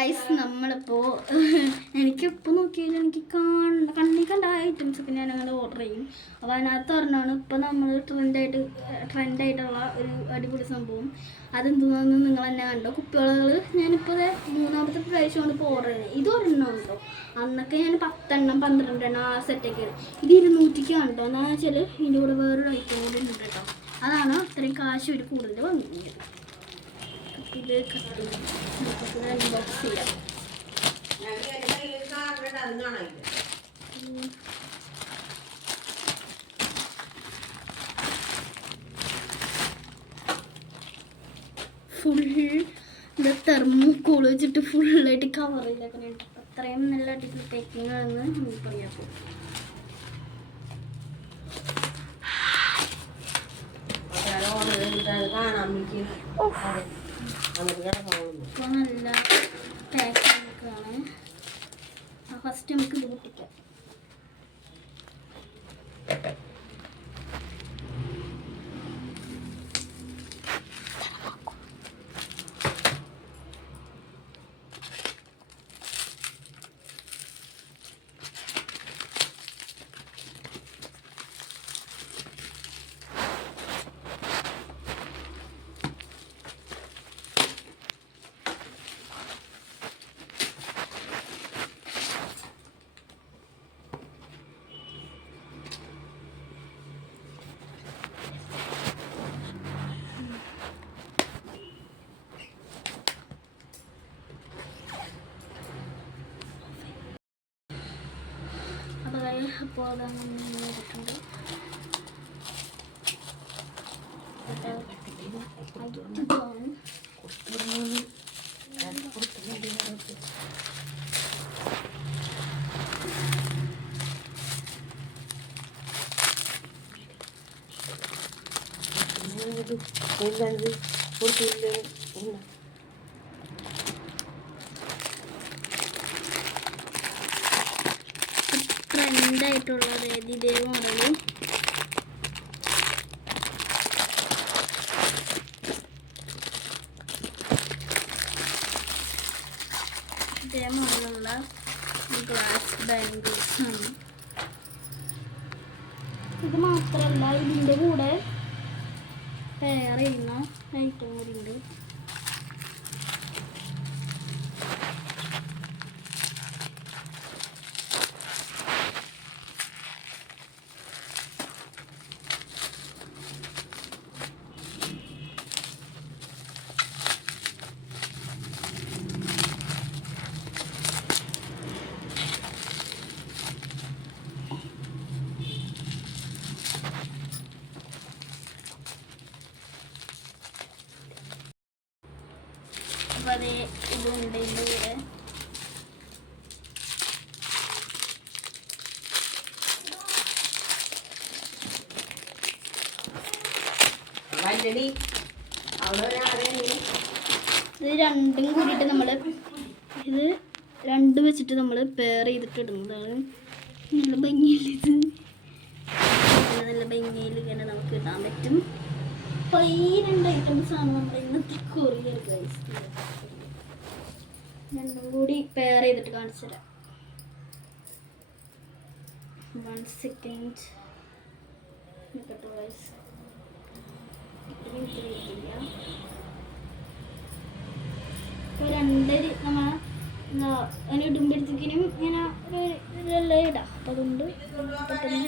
Guys നമ്മളിപ്പോൾ എനിക്കിപ്പോൾ നോക്കിയാൽ എനിക്ക് കണ്ണി കണ്ട ഐറ്റംസൊക്കെ ഞാൻ അങ്ങനെ ഓർഡർ ചെയ്യും. അപ്പോൾ അതിനകത്ത് പറഞ്ഞാണ് ഇപ്പോൾ നമ്മൾ ട്രെൻഡായിട്ടുള്ള ഒരു അടിപൊളി സംഭവം. അതെന്തുവാന്ന് നിങ്ങൾ തന്നെ കണ്ടോ. കുപ്പിവളകൾ ഞാനിപ്പോൾ 3ാമത്തെ പ്രാവശ്യമാണ് ഇപ്പോൾ ഓർഡർ ചെയ്യുന്നത്. ഇത് ഒരെണ്ണം കേട്ടോ. അന്നൊക്കെ ഞാൻ 10 എണ്ണം 12 എണ്ണം ആ സെറ്റൊക്കെയാണ്. ഇത് 200ക്ക് കണ്ടോ. എന്താണെന്ന് വെച്ചാൽ ഇതിൻ്റെ കൂടെ വേറൊരു ഐറ്റം കൂടി ഉണ്ട് കേട്ടോ. അതാണ് ഇത്രയും കാശ് ഒരു കൂടുതൽ വന്നിരിക്കുന്നത്. ഇത് കട്ട് അൺബോക്സ് ചെയ്യാം. ഫുൾ ഇത് തെർമോക്കോൾ വെച്ചിട്ട് ഫുള്ളായിട്ട് കവർ ചെയ്തേക്കുന്നുണ്ട്. അത്രയും നല്ല അടിപൊളി പാക്കിംഗ് ആണെന്ന് നമുക്ക് പറയാം. ഇപ്പോൾ നല്ല പാക്കിങ്ങൊക്കെയാണ്. ഫസ്റ്റ് നമുക്ക് ഇത് പൊട്ടിക്കാം. അപ്പോൾ അതങ്ങനെ ഇട്ടിട്ടുണ്ട്. ട്രെൻഡായിട്ടുള്ളത് ഇതേ മോഡല്. ഇതേ മോഡലുള്ള ഗ്ലാസ് ബാംഗിൾസ് ആണ്. ഇത് മാത്രമല്ല, ഇതിൻ്റെ കൂടെ പെയർ ചെയ്യുന്ന ഐറ്റം കൂടി ഉണ്ട്. അപ്പോൾ അത് ഇതുണ്ട് ഇതിൻ്റെ കൂടെ. ഇത് രണ്ടും കൂടിയിട്ട് ഇത് രണ്ടും വെച്ചിട്ട് നമ്മൾ പെയർ ചെയ്തിട്ട് ഇടുന്നതാണ്. നല്ല ഭംഗിയിൽ ഇത് നല്ല ഭംഗിയിൽ ഇങ്ങനെ നമുക്ക് ഇടാൻ പറ്റും. അപ്പോൾ ഈ 2 ഐറ്റംസാണ് നമ്മൾ ഇന്നത്തെ കൊറിയർ ഗൈസ്. രണ്ടും കൂടി പെയർ ചെയ്തിട്ട് കാണിച്ചു തരാം. 1 സെക്കൻഡ് നിൽക്കട്ടോ ഗൈസ്. ഇപ്പോൾ 2 നമ്മൾ അതിന് ഇടുമ്പോഴത്തേക്കിനും ഇങ്ങനെ ഇതെല്ലാം ഇടാം. അപ്പോൾ അതുകൊണ്ട് പെട്ടെന്ന്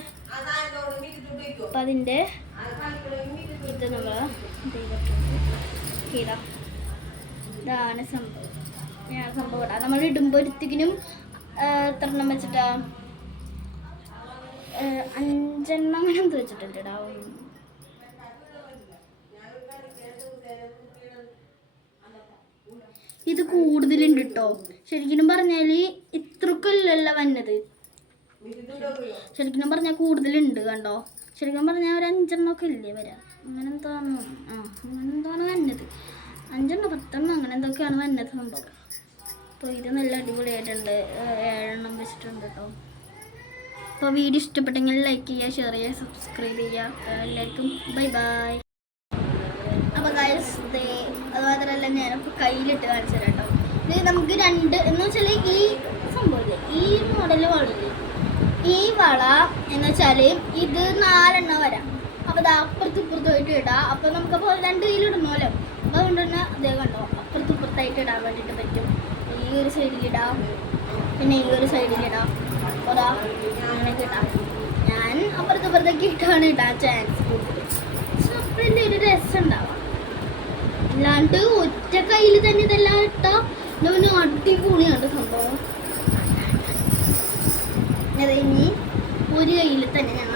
അപ്പം അതിൻ്റെ ഇത് നമ്മൾ ഇടാം. ഇതാണ് സംഭവം. സംഭവം ഇടാം. നമ്മൾ ഇടുമ്പോഴത്തേക്കിനും എത്ര എണ്ണം വെച്ചിട്ടാ 5 എണ്ണം അങ്ങനെ എന്ത് വെച്ചിട്ടുണ്ട് ഇടാവും. ഇത് കൂടുതലുണ്ട് കേട്ടോ. ശരിക്കും പറഞ്ഞാൽ ഇത്രക്കല്ലല്ല വന്നത്. ശരിക്കും പറഞ്ഞാൽ കൂടുതലുണ്ട് കണ്ടോ. ശരിക്കും പറഞ്ഞാൽ ഒരു 5 എണ്ണമൊക്കെ ഇല്ലേ വരാം. അങ്ങനെ എന്താണ് അങ്ങനെ എന്താണ് വന്നത്. 5 എണ്ണം 10 എണ്ണം അങ്ങനെ എന്തൊക്കെയാണ് വന്നത് സംഭവം. അപ്പോൾ ഇത് നല്ല അടിപൊളിയായിട്ടുണ്ട്. 7 എണ്ണം വെച്ചിട്ടുണ്ട് കേട്ടോ. അപ്പോൾ വീഡിയോ ഇഷ്ടപ്പെട്ടെങ്കിൽ ലൈക്ക് ചെയ്യുക, ഷെയർ ചെയ്യുക, സബ്സ്ക്രൈബ് ചെയ്യുക. എല്ലാവർക്കും ബൈ ബൈ. അപ്പോൾ ഗൈസ് അതുമാത്രമല്ല ഞാനിപ്പോൾ കയ്യിലിട്ട് കാണിച്ചു തരാം കേട്ടോ. ഇത് നമുക്ക് രണ്ട് എന്ന് വെച്ചാൽ ഈ സംഭവമില്ലേ, ഈ മോഡൽ വളയില്ലേ, ഈ വള എന്ന് വെച്ചാൽ ഇത് 4 എണ്ണം വരാം. അപ്പോൾ ഇത് അപ്പുറത്തും ഇടാം. അപ്പോൾ നമുക്കപ്പോൾ 2 കയ്യിൽ ഇടണമല്ലോ. അപ്പോൾ അതുകൊണ്ട് തന്നെ അതേ കണ്ടോ, അപ്പുറത്തായിട്ട് ഇടാൻ വേണ്ടിയിട്ട് പറ്റും. ഈ ഒരു സൈഡിലിടാം, പിന്നെ ഈ ഒരു സൈഡിലിടാം. അപ്പോൾ അങ്ങനെയൊക്കെ ഇടാം. ഞാൻ അപ്പുറത്തേക്ക് ഇട്ടാണ് ഇടാൻ ചാൻസ് കൂടുതൽ. പക്ഷെ അപ്പോഴെൻ്റെ ഒരു രസം ഉണ്ടാവാം. അല്ലാണ്ട് ഒറ്റ കയ്യിൽ തന്നെ ഇതെല്ലാം ഇട്ടാൽ ഇതൊന്ന് അടിപൊളിയാണ് സംഭവം. ഇനി ഒരു കയ്യിൽ തന്നെ ഞാൻ